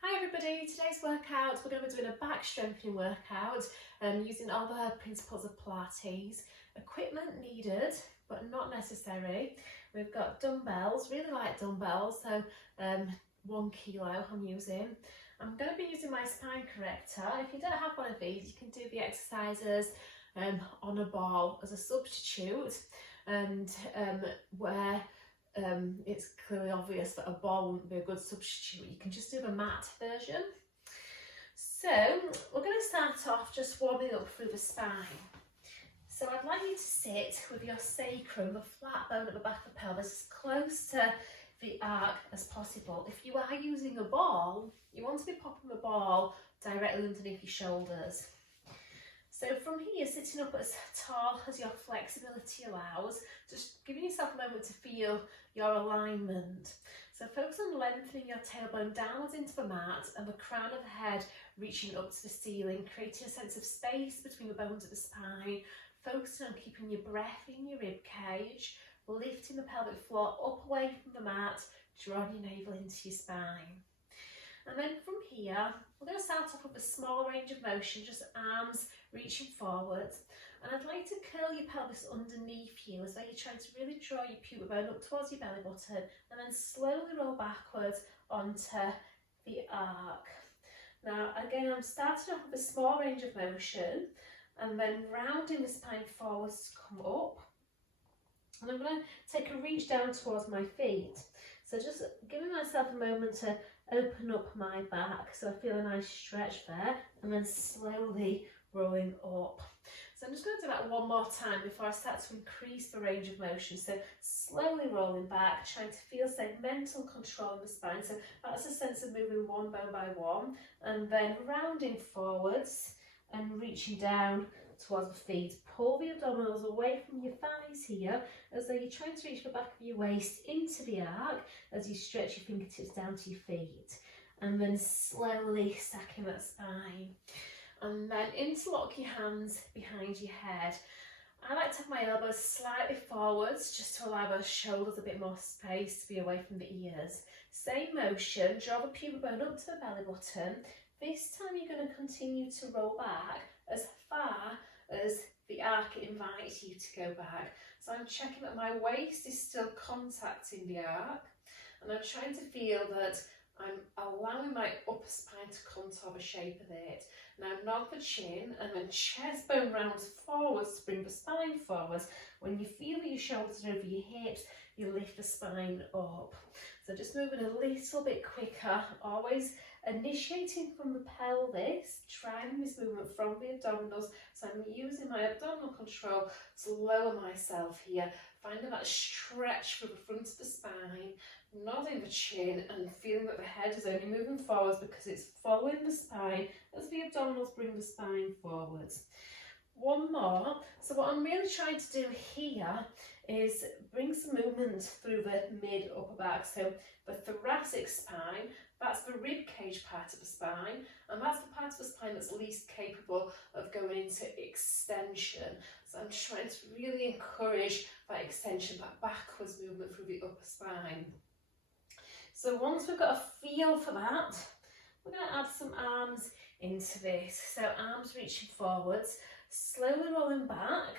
Hi everybody, today's workout we're going to be doing a back strengthening workout using all the principles of Pilates. Equipment needed but not necessary. We've got dumbbells, really light dumbbells, so 1 kilo I'm using. I'm going to be using my spine corrector. If you don't have one of these, you can do the exercises on a ball as a substitute, and where it's clearly obvious that a ball wouldn't be a good substitute, you can just do the mat version. So we're going to start off just warming up through the spine. So I'd like you to sit with your sacrum, the flat bone at the back of the pelvis, as close to the arc as possible. If you are using a ball, you want to be popping the ball directly underneath your shoulders. So from here, sitting up as tall as your flexibility allows, just giving yourself a moment to feel your alignment. So focus on lengthening your tailbone downwards into the mat and the crown of the head reaching up to the ceiling, creating a sense of space between the bones of the spine, focusing on keeping your breath in your rib cage, lifting the pelvic floor up away from the mat, drawing your navel into your spine. And then from here, we're going to start off with a small range of motion, just arms reaching forwards. And I'd like to curl your pelvis underneath you as though you're trying to really draw your pubic bone up towards your belly button, and then slowly roll backwards onto the arc. Now again, I'm starting off with a small range of motion and then rounding the spine forwards to come up. And I'm going to take a reach down towards my feet. So just giving myself a moment to open up my back so I feel a nice stretch there, and then slowly rolling up. So I'm just going to do that one more time before I start to increase the range of motion. So slowly rolling back, trying to feel segmental control in the spine. So that's a sense of moving one bone by one, and then rounding forwards and reaching down towards the feet. Pull the abdominals away from your thighs here, as though you're trying to reach the back of your waist into the arc as you stretch your fingertips down to your feet. And then slowly stacking that spine. And then interlock your hands behind your head. I like to have my elbows slightly forwards just to allow those shoulders a bit more space to be away from the ears. Same motion, draw the pubic bone up to the belly button. This time you're going to continue to roll back as far as the arc invites you to go back. So I'm checking that my waist is still contacting the arc, and I'm trying to feel that I'm allowing my upper spine to contour the shape of it. Now nod the chin and then chest bone rounds forwards to bring the spine forwards. When you feel that your shoulders are over your hips, you lift the spine up. So just moving a little bit quicker, always initiating from the pelvis, driving this movement from the abdominals. So I'm using my abdominal control to lower myself here, finding that stretch for the front of the spine, nodding the chin and feeling that the head is only moving forwards because it's following the spine as the abdominals bring the spine forwards. One more. So what I'm really trying to do here is bring some movement through the mid upper back. So the thoracic spine, that's the rib cage part of the spine, and that's the part of the spine that's least capable of going into extension. So I'm trying to really encourage that extension, that backwards movement through the upper spine. So once we've got a feel for that, we're going to add some arms into this. So arms reaching forwards, slowly rolling back,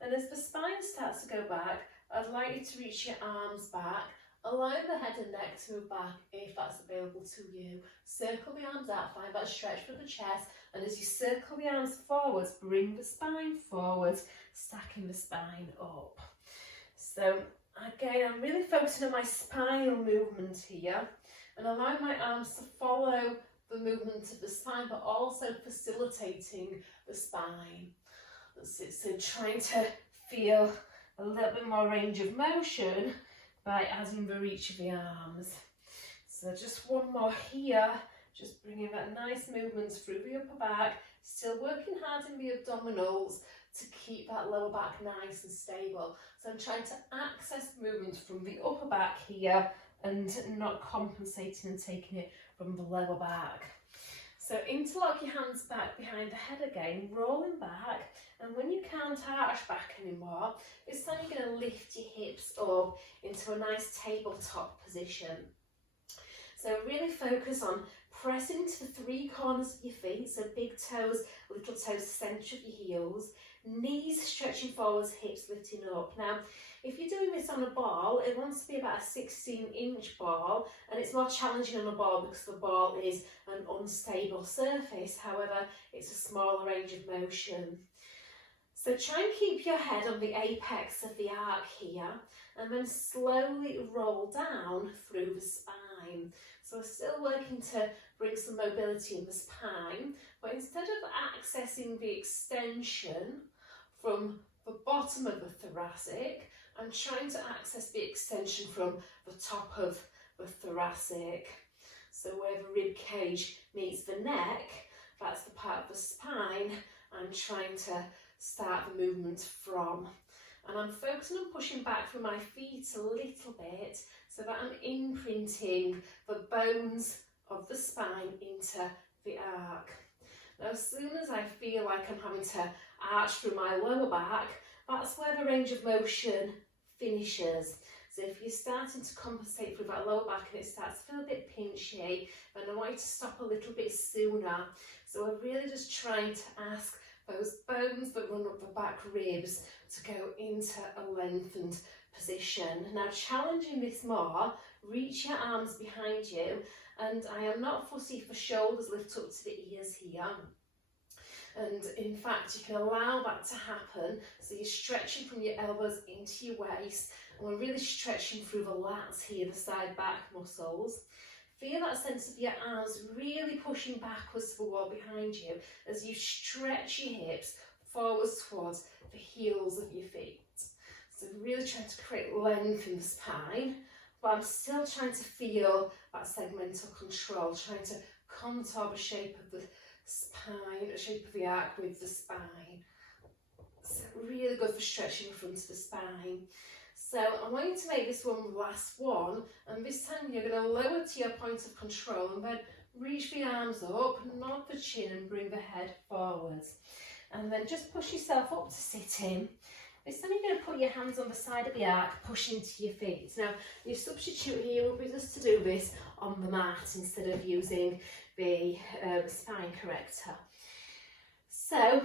and as the spine starts to go back, I'd like you to reach your arms back, allowing the head and neck to move back if that's available to you. Circle the arms out, find that stretch through the chest, and as you circle the arms forwards, bring the spine forwards, stacking the spine up. So again, I'm really focusing on my spinal movement here and allowing my arms to follow the movement of the spine, but also facilitating the spine. So trying to feel a little bit more range of motion by adding the reach of the arms. So just one more here, just bringing that nice movement through the upper back, still working hard in the abdominals to keep that lower back nice and stable. So I'm trying to access movement from the upper back here and not compensating and taking it from the lower back. So interlock your hands back behind the head again, rolling back, and when you can't arch back anymore, this time you're going to lift your hips up into a nice tabletop position. So really focus on pressing into the three corners of your feet, so big toes, little toes, centre of your heels, knees stretching forwards, hips lifting up. Now, if you're doing this on a ball, it wants to be about a 16-inch ball, and it's more challenging on a ball because the ball is an unstable surface. However, it's a smaller range of motion. So try and keep your head on the apex of the arc here, and then slowly roll down through the spine. So we're still working to bring some mobility in the spine, but instead of accessing the extension from the bottom of the thoracic, I'm trying to access the extension from the top of the thoracic. So where the rib cage meets the neck, that's the part of the spine I'm trying to start the movement from. And I'm focusing on pushing back through my feet a little bit so that I'm imprinting the bones of the spine into the arc. Now, as soon as I feel like I'm having to arch through my lower back, that's where the range of motion finishes. So if you're starting to compensate through that lower back and it starts to feel a bit pinchy, then I want you to stop a little bit sooner. So we're really just trying to ask those bones that run up the back ribs to go into a lengthened position. Now, challenging this more, reach your arms behind you, and I am not fussy for shoulders lift up to the ears here. And in fact, you can allow that to happen. So you're stretching from your elbows into your waist, and we're really stretching through the lats here, the side back muscles. Feel that sense of your arms really pushing backwards to the wall behind you as you stretch your hips forwards towards the heels of your feet. So really trying to create length in the spine, but I'm still trying to feel that segmental control, trying to contour the shape of the spine, the shape of the arc with the spine. So really good for stretching the front of the spine. So I want you to make this one the last one, and this time you're going to lower to your point of control and then reach the arms up, nod the chin and bring the head forwards. And then just push yourself up to sit in. This time you're going to put your hands on the side of the arc, push into your feet. Now your substitute here will be just to do this on the mat instead of using the spine corrector. So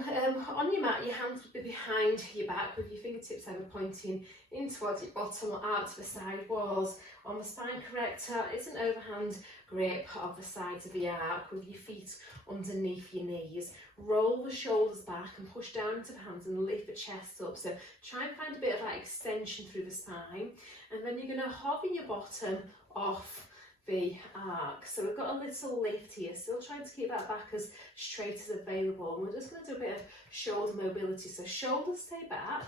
on your mat, your hands will be behind your back with your fingertips either pointing in towards your bottom or out to the side walls. On the spine corrector, it's an overhand grip of the sides of the arc with your feet underneath your knees. Roll the shoulders back and push down into the hands and lift the chest up. So try and find a bit of that extension through the spine. And then you're going to hover your bottom off the arc. So we've got a little lift here, still trying to keep that back as straight as available. And we're just going to do a bit of shoulder mobility. So shoulders stay back.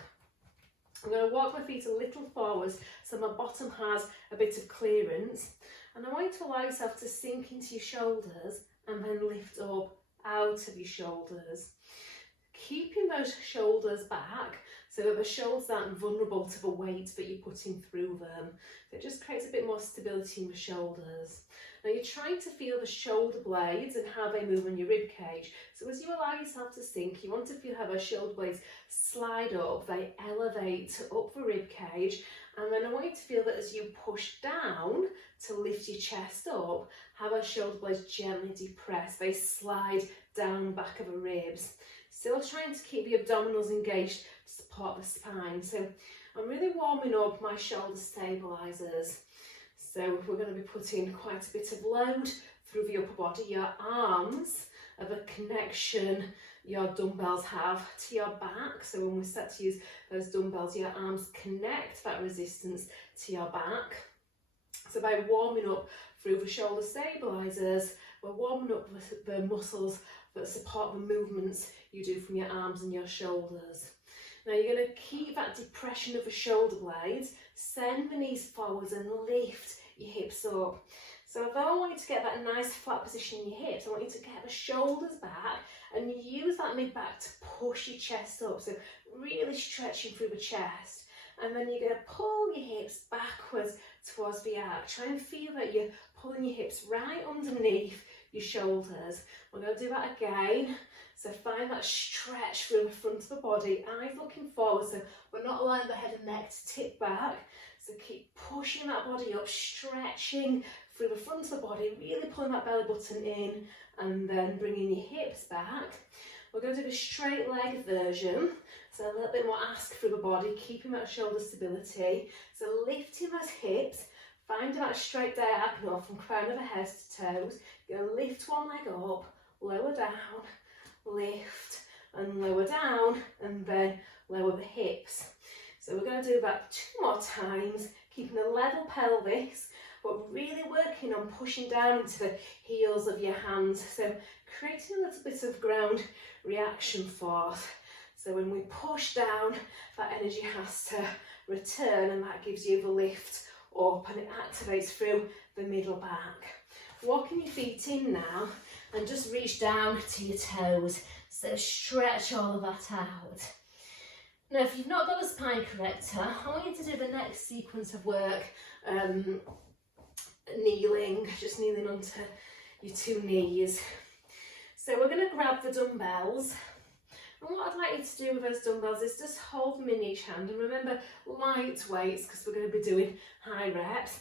I'm going to walk my feet a little forwards so my bottom has a bit of clearance. And I want you to allow yourself to sink into your shoulders and then lift up out of your shoulders. Keeping those shoulders back so that the shoulders aren't vulnerable to the weight that you're putting through them. So it just creates a bit more stability in the shoulders. Now you're trying to feel the shoulder blades and how they move on your rib cage. So as you allow yourself to sink, you want to feel how those shoulder blades slide up, they elevate up the rib cage. And then I want you to feel that as you push down to lift your chest up, how those shoulder blades gently depress, they slide down the back of the ribs. Still trying to keep the abdominals engaged to support the spine. So I'm really warming up my shoulder stabilizers. So we're going to be putting quite a bit of load through the upper body. Your arms are the connection your dumbbells have to your back. So when we start to use those dumbbells, your arms connect that resistance to your back. So by warming up through the shoulder stabilizers, we're warming up the muscles that support the movements you do from your arms and your shoulders. Now you're going to keep that depression of the shoulder blades, send the knees forwards and lift your hips up. So although I want you to get that nice flat position in your hips, I want you to get the shoulders back and use that mid back to push your chest up. So really stretching through the chest. And then you're going to pull your hips backwards towards the arc. Try and feel that you're pulling your hips right underneath your shoulders. We're going to do that again. So find that stretch through the front of the body, eyes looking forward, so we're not allowing the head and neck to tip back. So keep pushing that body up, stretching through the front of the body, really pulling that belly button in, and then bringing your hips back. We're going to do a straight leg version, so a little bit more ask through the body, keeping that shoulder stability. So lifting those hips, finding that straight diagonal from crown of the head to toes. You're going to lift one leg up, lower down, lift and lower down, and then lower the hips. So we're going to do that 2 more times, keeping a level pelvis, but really working on pushing down into the heels of your hands. So creating a little bit of ground reaction force. So when we push down, that energy has to return, and that gives you the lift up, and it activates through the middle back. Walking your feet in now, and just reach down to your toes. So stretch all of that out. Now, if you've not got a spine corrector, I want you to do the next sequence of work kneeling, just kneeling onto your 2 knees. So we're going to grab the dumbbells, and what I'd like you to do with those dumbbells is just hold them in each hand, and remember light weights because we're going to be doing high reps.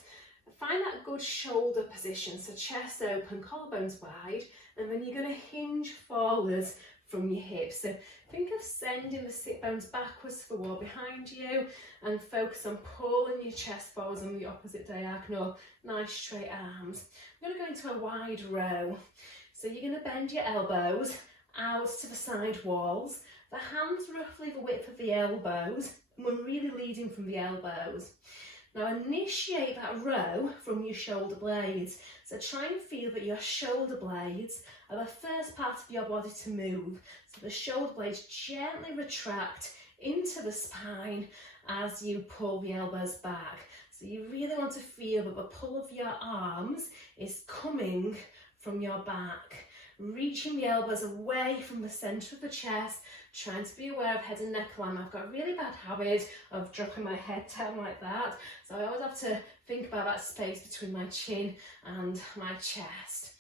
Find that good shoulder position, so chest open, collarbones wide, and then you're going to hinge forwards from your hips. So think of sending the sit bones backwards to the wall behind you, and focus on pulling your chest forwards on the opposite diagonal. Nice straight arms. I'm going to go into a wide row. So you're going to bend your elbows out to the side walls. The hands roughly the width of the elbows, and we're really leading from the elbows. Now initiate that row from your shoulder blades. So try and feel that your shoulder blades are the first part of your body to move. So the shoulder blades gently retract into the spine as you pull the elbows back. So you really want to feel that the pull of your arms is coming from your back. Reaching the elbows away from the centre of the chest, trying to be aware of head and neck alignment. I've got a really bad habit of dropping my head down like that, so I always have to think about that space between my chin and my chest.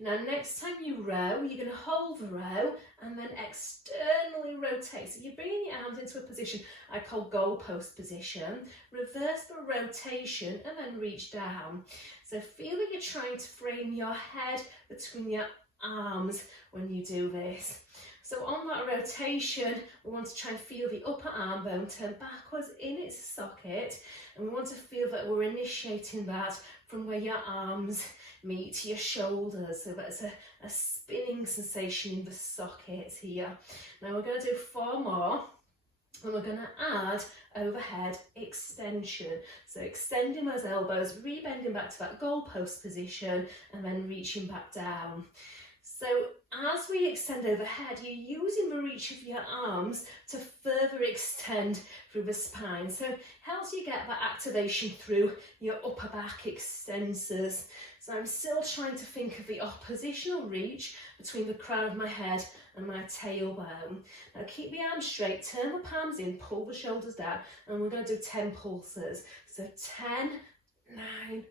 Now next time you row, you're going to hold the row and then externally rotate. So you're bringing your arms into a position I call goalpost position. Reverse the rotation and then reach down. So feel that you're trying to frame your head between your arms when you do this. So on that rotation, we want to try and feel the upper arm bone turn backwards in its socket, and we want to feel that we're initiating that from where your arms meet your shoulders, so that's a spinning sensation in the socket here. Now we're going to do 4 more, and we're going to add overhead extension. So extending those elbows, rebending back to that goalpost position, and then reaching back down. So as we extend overhead, you're using the reach of your arms to further extend through the spine. So it helps you get that activation through your upper back extensors. So I'm still trying to think of the oppositional reach between the crown of my head and my tailbone. Now keep the arms straight, turn the palms in, pull the shoulders down, and we're going to do 10 pulses. So 10, 9,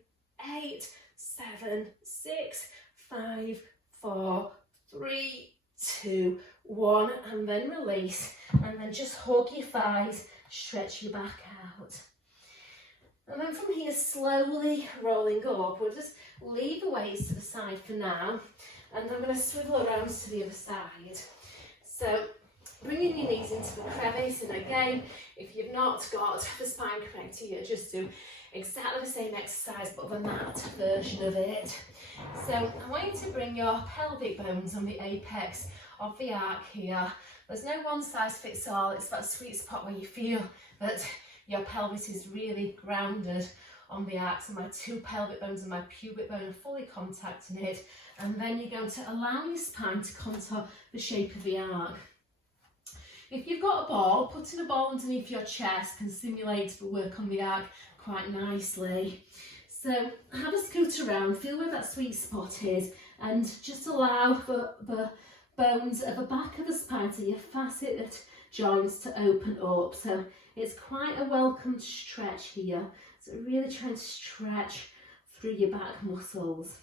8, 7, 6, 5, 4, 3, 2, 1, and then release, and then just hug your thighs, stretch your back out. And then from here, slowly rolling up, we'll just leave the weights to the side for now, and I'm going to swivel around to the other side. So bringing your knees into the crevice, and again, if you've not got the spine corrector, you just do exactly the same exercise but the mat version of it. So I want you to bring your pelvic bones on the apex of the arc here. There's no one size fits all, it's that sweet spot where you feel that your pelvis is really grounded on the arc. So my 2 pelvic bones and my pubic bone are fully contacting it, and then you're going to allow your spine to contour the shape of the arc. If you've got a ball, putting a ball underneath your chest can simulate the work on the arc quite nicely. So have a scoot around, feel where that sweet spot is, and just allow the bones at the back of the spine, so your facet joints, to open up. So it's quite a welcome stretch here. So really try and stretch through your back muscles.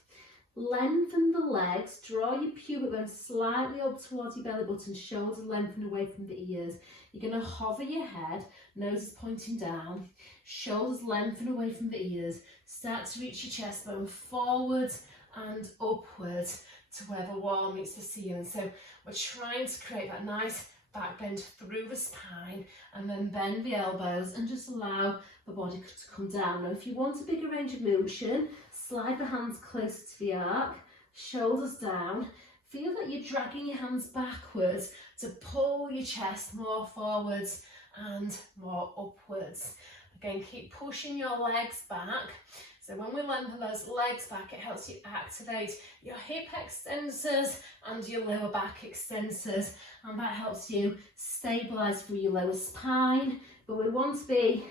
lengthen the legs, draw your pubic bone slightly up towards your belly button, shoulders lengthen away from the ears. You're going to hover your head, nose is pointing down, shoulders lengthen away from the ears, start to reach your chest bone forwards and upwards to where the wall meets the ceiling. So we're trying to create that nice back bend through the spine, and then bend the elbows and just allow the body to come down. Now if you want a bigger range of motion, slide the hands closer to the arc, shoulders down. Feel that you're dragging your hands backwards to pull your chest more forwards and more upwards. Again, keep pushing your legs back. So when we lengthen those legs back, it helps you activate your hip extensors and your lower back extensors, and that helps you stabilise through your lower spine. But we want to be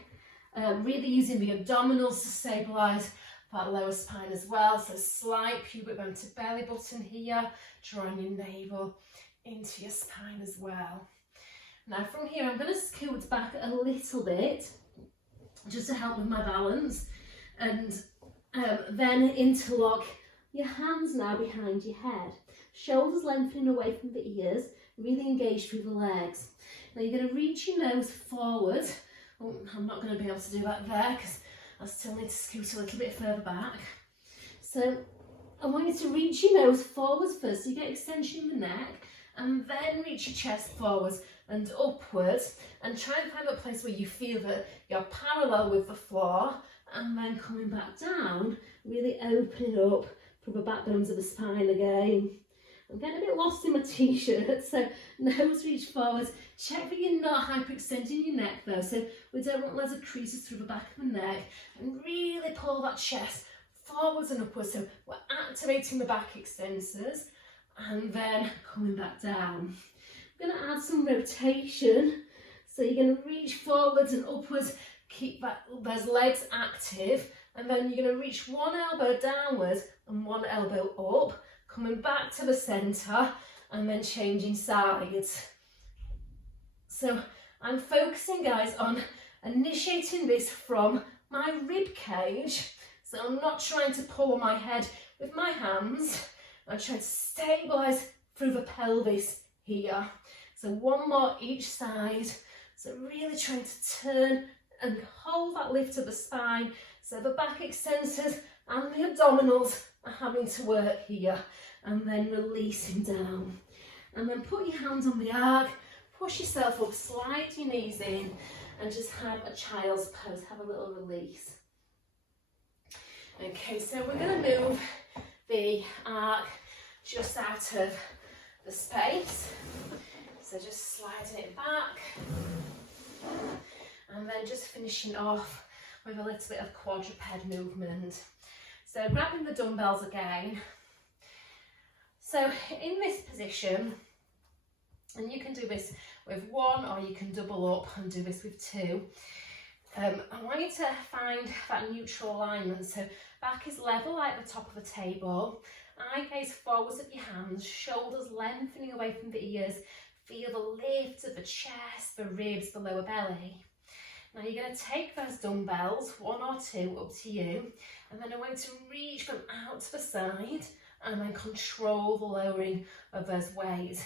really using the abdominals to stabilise that lower spine as well. So slight pubic bone to belly button here, drawing your navel into your spine as well. Now from here, I'm going to scoot back a little bit just to help with my balance, and then interlock your hands now behind your head, shoulders lengthening away from the ears, really engage through the legs. Now you're going to reach your nose forward. Oh, I'm not going to be able to do that there because I still need to scoot a little bit further back. So I want you to reach your nose forwards first, so you get extension in the neck, and then reach your chest forwards and upwards, and try and find a place where you feel that you're parallel with the floor, and then coming back down, really opening up from the backbones of the spine again. I'm getting a bit lost in my t-shirt, so nose reach forwards. Check that you're not hyperextending your neck though, so we don't want loads of creases through the back of the neck, and really pull that chest forwards and upwards, so we're activating the back extensors, and then coming back down. I'm going to add some rotation, so you're going to reach forwards and upwards, keep those legs active, and then you're going to reach one elbow downwards and one elbow up, coming back to the centre, and then changing sides. So I'm focusing, guys, on initiating this from my rib cage. So I'm not trying to pull on my head with my hands. I'm trying to stabilise through the pelvis here. So one more each side. So really trying to turn and hold that lift of the spine. So the back extensors and the abdominals are having to work here. And then releasing down. And then put your hands on the arc, push yourself up, slide your knees in, and just have a child's pose, have a little release. Okay, so we're going to move the arc just out of the space. So just sliding it back. And then just finishing off with a little bit of quadruped movement. So grabbing the dumbbells again. So in this position, and you can do this with one or you can double up and do this with two. I want you to find that neutral alignment. So back is level at the top of the table, eye gaze forwards at your hands, shoulders lengthening away from the ears. Feel the lift of the chest, the ribs, the lower belly. Now you're going to take those dumbbells, one or two, up to you, and then I want you to reach them out to the side and then control the lowering of those weights.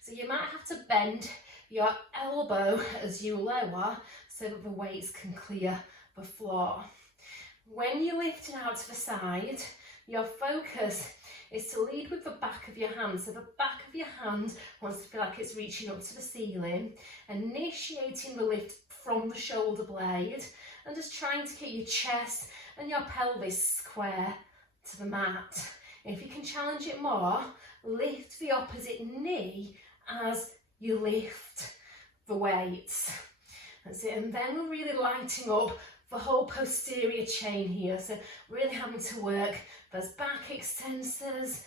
So you might have to bend your elbow as you lower so that the weights can clear the floor. When you're lifting out to the side, your focus is to lead with the back of your hand. So the back of your hand wants to feel like it's reaching up to the ceiling, initiating the lift from the shoulder blade, and just trying to keep your chest and your pelvis square to the mat. If you can challenge it more, lift the opposite knee as you lift the weights. That's it. And then we're really lighting up the whole posterior chain here. So really having to work those back extensors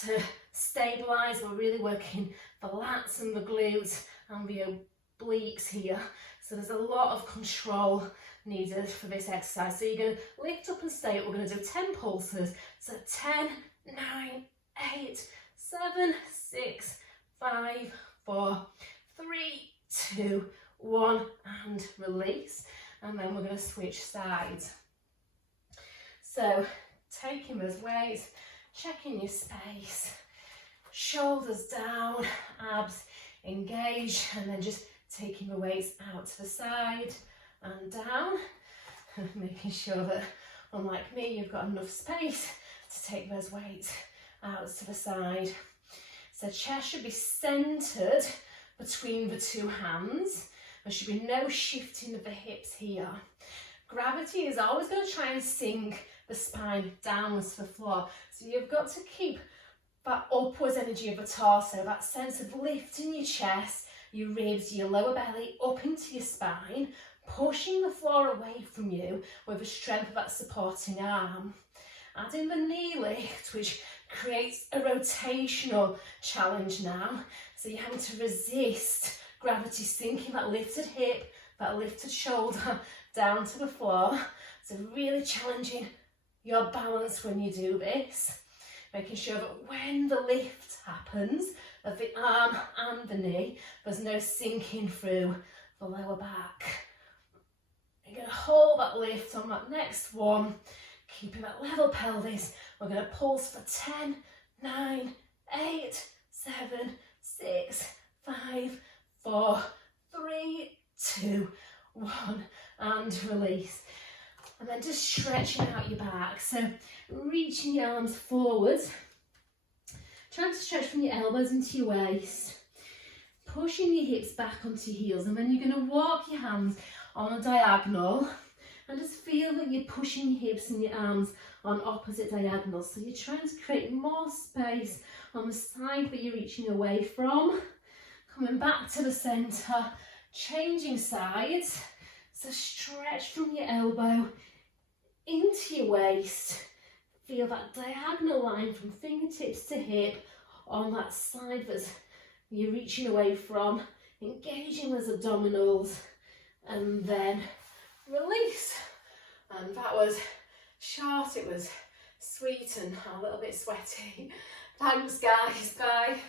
to stabilise. We're really working the lats and the glutes and the obliques here. So there's a lot of control needed for this exercise. So you're going to lift up and stay up. We're going to do 10 pulses. So 10, 9, 8, 7, 6, 5, 4, 3, 2, 1, and release. And then we're going to switch sides. So taking those weights checking your space, shoulders down, abs engage, and then just taking the weights out to the side and down, making sure that, unlike me, you've got enough space to take those weights out to the side. So chest should be centered between the two hands. There should be no shifting of the hips here. Gravity is always going to try and sink the spine downwards to the floor. So you've got to keep that upwards energy of the torso, that sense of lifting your chest, your ribs, your lower belly up into your spine, pushing the floor away from you with the strength of that supporting arm. Adding the knee lift, which creates a rotational challenge now. So you're having to resist gravity sinking that lifted hip, that lifted shoulder down to the floor. So really challenging your balance when you do this. Making sure that when the lift happens, of the arm and the knee, there's no sinking through the lower back. You're going to hold that lift on that next one, keeping that level pelvis. We're going to pulse for 10, 9, 8, 7, 6, 5, 4, 3, 2, 1, and release. And then just stretching out your back. So reaching your arms forwards, trying to stretch from your elbows into your waist, pushing your hips back onto your heels, and then you're going to walk your hands on a diagonal and just feel that you're pushing your hips and your arms on opposite diagonals. So you're trying to create more space on the side that you're reaching away from, coming back to the centre, changing sides. So stretch from your elbow into your waist. Feel that diagonal line from fingertips to hip on that side that you're reaching away from, engaging those abdominals, and then release. And that was short, it was sweet and a little bit sweaty. Thanks guys, bye.